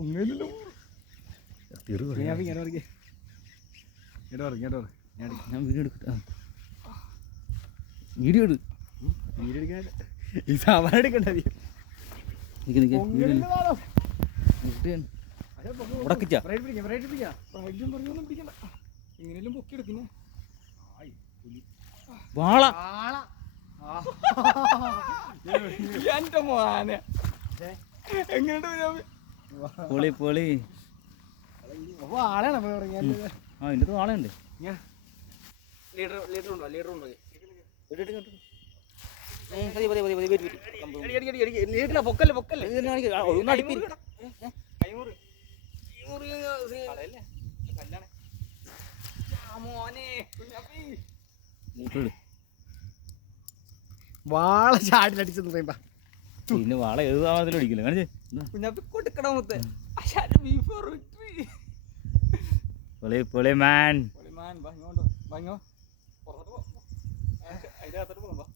ഒന്നുമില്ലല്ലോ. ഞാൻ വീഡിയോ എടുക്കട്ടെ. വീഡിയോ എടു. ഈ സാമാനം എടുക്കണ്ട. ഇങ്ങനെയെല്ലാം പൊക്കി എടുക്കുന്ന വാള എന്റെ മോനെ എങ്ങനെയുണ്ട്? പൊളി പൊളി. ആളാണ് ആ ഇതിൻ്റെ വാളുണ്ട്. വാള ചാടിലടിച്ചെന്ന് പറയുമ്പോ പിന്നെ വാള ഏത് താമസത്തിലും അടിക്കില്ല. കാണിച്ചേ പൊളി പൊളി മാൻ. അതിന്റെ അകത്തോട്ട് പോകാം.